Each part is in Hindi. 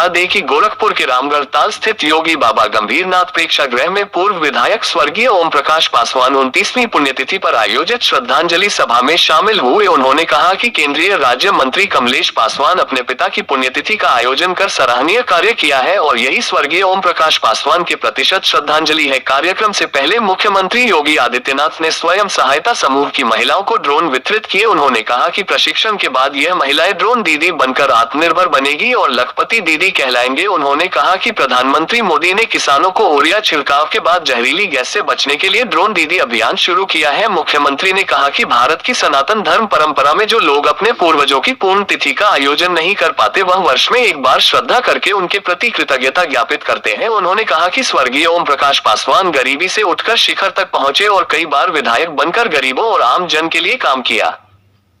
बता दें कि गोरखपुर के रामगढ़ ताल स्थित योगी बाबा गंभीरनाथ प्रेक्षागृह में पूर्व विधायक स्वर्गीय ओम प्रकाश पासवान 29वीं पुण्यतिथि पर आयोजित श्रद्धांजलि सभा में शामिल हुए। उन्होंने कहा कि केंद्रीय राज्य मंत्री कमलेश पासवान अपने पिता की पुण्यतिथि का आयोजन कर सराहनीय कार्य किया है और यही स्वर्गीय ओम प्रकाश पासवान के प्रतिशत श्रद्धांजलि है। कार्यक्रम से पहले मुख्यमंत्री योगी आदित्यनाथ ने स्वयं सहायता समूह की महिलाओं को ड्रोन वितरित किए। उन्होंने कहा कि प्रशिक्षण के बाद यह महिलाएं ड्रोन दीदी बनकर आत्मनिर्भर बनेगी और लखपति दीदी कहलाएंगे। उन्होंने कहा कि प्रधानमंत्री मोदी ने किसानों को यूरिया छिड़काव के बाद जहरीली गैस से बचने के लिए ड्रोन दीदी अभियान शुरू किया है। मुख्यमंत्री ने कहा कि भारत की सनातन धर्म परंपरा में जो लोग अपने पूर्वजों की पूर्ण तिथि का आयोजन नहीं कर पाते वह वर्ष में एक बार श्रद्धा करके उनके प्रति कृतज्ञता ज्ञापित करते हैं। उन्होंने कहा कि स्वर्गीय ओम प्रकाश पासवान गरीबी से उठकर शिखर तक पहुंचे और कई बार विधायक बनकर गरीबों और आम जन के लिए काम किया।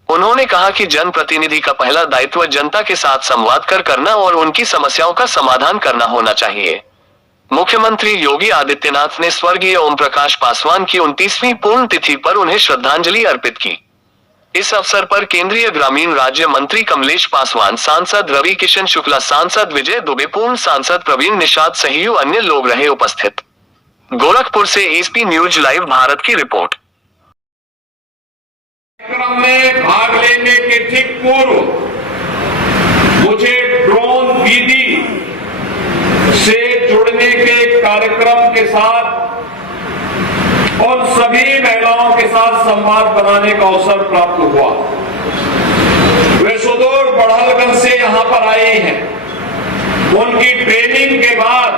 उन्होंने कहा कि जनप्रतिनिधि का पहला दायित्व जनता के साथ संवाद करना और उनकी समस्याओं का समाधान करना होना चाहिए। मुख्यमंत्री योगी आदित्यनाथ ने स्वर्गीय ओम प्रकाश पासवान की 29वीं पूर्ण तिथि पर उन्हें श्रद्धांजलि अर्पित की। इस अवसर पर केंद्रीय ग्रामीण राज्य मंत्री कमलेश पासवान, सांसद रवि किशन शुक्ला, सांसद विजय दुबे, पूर्व सांसद प्रवीण निषाद सहित अन्य लोग रहे उपस्थित। गोरखपुर से एसपी न्यूज लाइव भारत की रिपोर्ट। कार्यक्रम में भाग लेने के ठीक पूर्व मुझे ड्रोन दीदी से जुड़ने के कार्यक्रम के साथ और सभी महिलाओं के साथ संवाद बनाने का अवसर प्राप्त हुआ। वे सुदूर बड़हलगंज से यहां पर आई हैं। उनकी ट्रेनिंग के बाद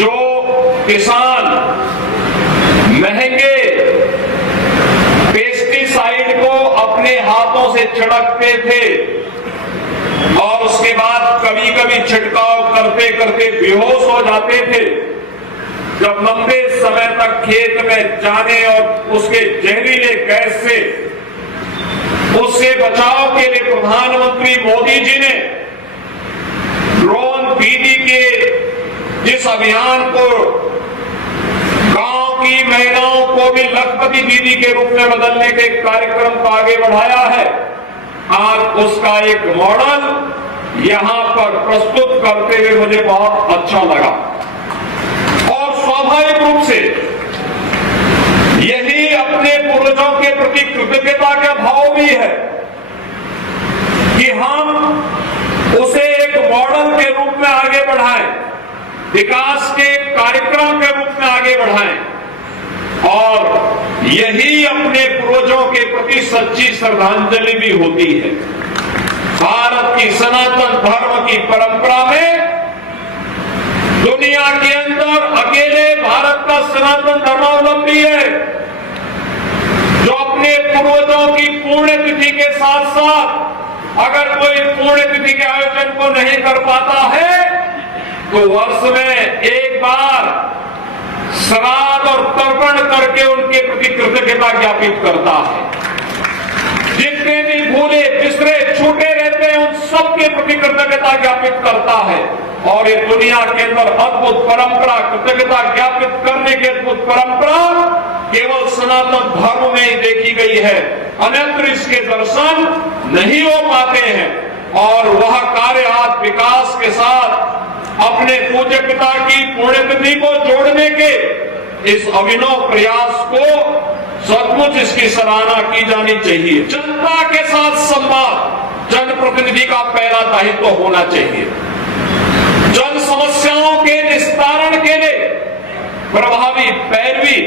जो किसान महंगे पेस्टिसाइड को अपने हाथों से छिड़कते थे और उसके बाद कभी कभी छिड़काव करते करते बेहोश हो जाते थे, जब लंबे समय तक खेत में जाने और उसके जहरीले गैस से उससे बचाव के लिए प्रधानमंत्री मोदी जी ने ड्रोन दीदी के जिस अभियान को गांव की महिलाओं को भी लखपति दीदी के रूप में बदलने के कार्यक्रम को आगे बढ़ाया है, आज उसका एक मॉडल यहां पर प्रस्तुत करते हुए मुझे बहुत अच्छा लगा। और स्वाभाविक रूप से यही अपने पूर्वजों के प्रति कृतज्ञता का भाव भी है कि हम उसे एक मॉडल के रूप में आगे बढ़ाएं, विकास के कार्यक्रम के रूप में आगे बढ़ाएं और यही अपने पूर्वजों के प्रति सच्ची श्रद्धांजलि भी होती है। भारत की सनातन धर्म की परंपरा में दुनिया के अंदर अकेले भारत का सनातन धर्मावलंबी है जो अपने पूर्वजों की पुण्यतिथि के साथ साथ अगर कोई पुण्यतिथि के आयोजन को नहीं कर पाता है तो वर्ष में एक बार श्राद्ध और तर्पण करके उनके प्रति कृतज्ञता ज्ञापित करता है। जितने भी भूले बिसरे छूटे रहते हैं उन सबके प्रति कृतज्ञता ज्ञापित करता है और ये दुनिया के अंदर अद्भुत परंपरा, कृतज्ञता ज्ञापित करने की अद्भुत परंपरा केवल सनातन धर्म में ही देखी गई है, अन्यत्र इसके दर्शन नहीं हो पाते हैं। और वह कार्य आज विकास के साथ अपने पूज्य पिता की पुण्यतिथि को जोड़ने के इस अभिनव प्रयास को सचमुच इसकी सराहना की जानी चाहिए। जनता के साथ संवाद जनप्रतिनिधि का पहला दायित्व होना चाहिए। जन समस्याओं के निस्तारण के लिए प्रभावी पैरवी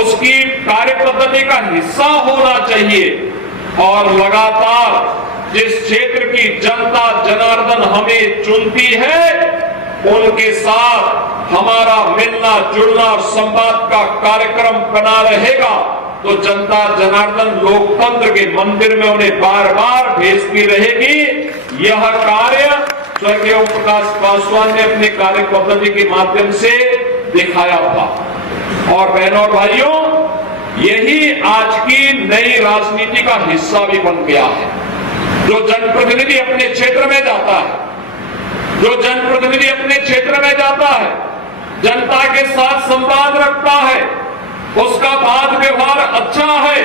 उसकी कार्य पद्धति का हिस्सा होना चाहिए और लगातार जिस क्षेत्र की जनता जनार्दन हमें चुनती है उनके साथ हमारा मिलना जुलना और संवाद का कार्यक्रम बना रहेगा तो जनता जनार्दन लोकतंत्र के मंदिर में उन्हें बार बार भेजती रहेगी। यह कार्य स्वर्गीय ओम प्रकाश पासवान ने अपने कार्य पद्धति के माध्यम से दिखाया था। और बहनों और भाइयों, यही आज की नई राजनीति का हिस्सा भी बन गया है। जो जनप्रतिनिधि अपने क्षेत्र में जाता है, जो जनप्रतिनिधि अपने क्षेत्र में जाता है, जनता के साथ संवाद रखता है, उसका बात व्यवहार अच्छा है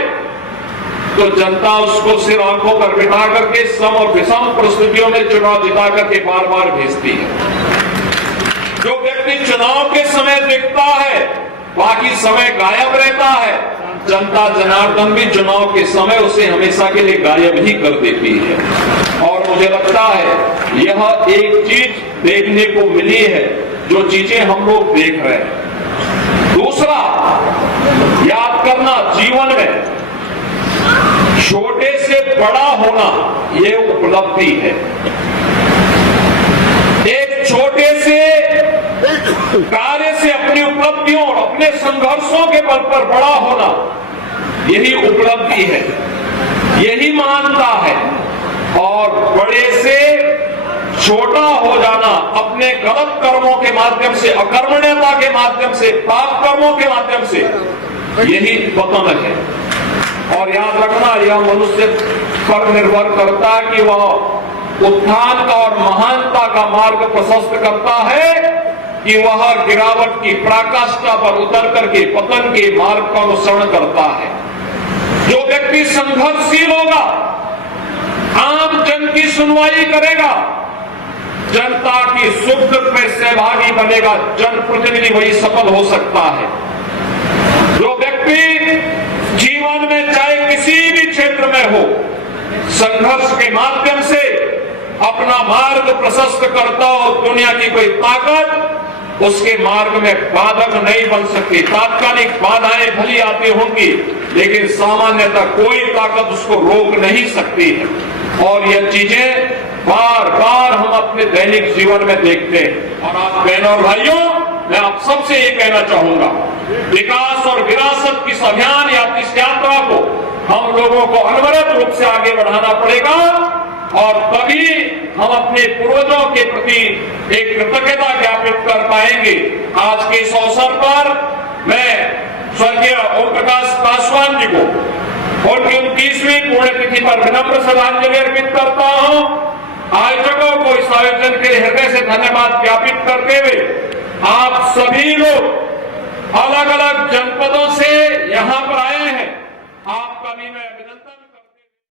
तो जनता उसको सिर आंखों पर बिठा करके सम और विषम परिस्थितियों में चुनाव जिता करके बार बार भेजती है। जो व्यक्ति चुनाव के समय दिखता है, बाकी समय गायब रहता है, जनता जनार्दन भी चुनाव के समय उसे हमेशा के लिए गायब ही कर देती है। और मुझे लगता है यह एक चीज देखने को मिली है, जो चीजें हम लोग देख रहे हैं। दूसरा, याद करना, जीवन में छोटे से बड़ा होना यह उपलब्धि है। एक छोटे से कार्य से अपनी उपलब्धियों और अपने संघर्षों के बल पर बड़ा होना, यही उपलब्धि है, यही महानता है। और बड़े से छोटा हो जाना अपने गलत कर्मों के माध्यम से, अकर्मण्यता के माध्यम से, पाप कर्मों के माध्यम से, यही पतन है। और याद रखना, यह मनुष्य पर निर्भर करता है कि वह उत्थान का और महानता का मार्ग प्रशस्त करता है कि वह गिरावट की पराकाष्ठा पर उतर करके पतन के मार्ग का अनुसरण करता है। जो व्यक्ति संघर्षशील होगा, आम जन की सुनवाई करेगा, जनता की सुख दुख में सहभागी बनेगा, जनप्रतिनिधि वही सफल हो सकता है। जो व्यक्ति जीवन में चाहे किसी भी क्षेत्र में हो, संघर्ष के माध्यम से अपना मार्ग प्रशस्त करता हो, दुनिया की कोई ताकत उसके मार्ग में बाधक नहीं बन सकती। तात्कालिक बाधाएं भली आती होंगी, लेकिन सामान्यतः कोई ताकत उसको रोक नहीं सकती है। और यह चीजें बार बार हम अपने दैनिक जीवन में देखते हैं। और आप बहनों और भाइयों, मैं आप सबसे ये कहना चाहूंगा, विकास और विरासत की इस अभियान या इस यात्रा को हम लोगों को अनवरत रूप से आगे बढ़ाना पड़ेगा। और तभी हम अपने पूर्वजों के प्रति एक कृतज्ञता ज्ञापित कर पाएंगे। आज के इस अवसर पर मैं स्वर्गीय ओम प्रकाश पासवान जी को उनकी 29वीं पुण्यतिथि पर विनम्र श्रद्धांजलि अर्पित करता हूं। आयोजकों को इस आयोजन के हृदय से धन्यवाद ज्ञापित करते हुए आप सभी लोग अलग अलग जनपदों से यहां पर आए हैं, आपका भी मैं अभिनंदन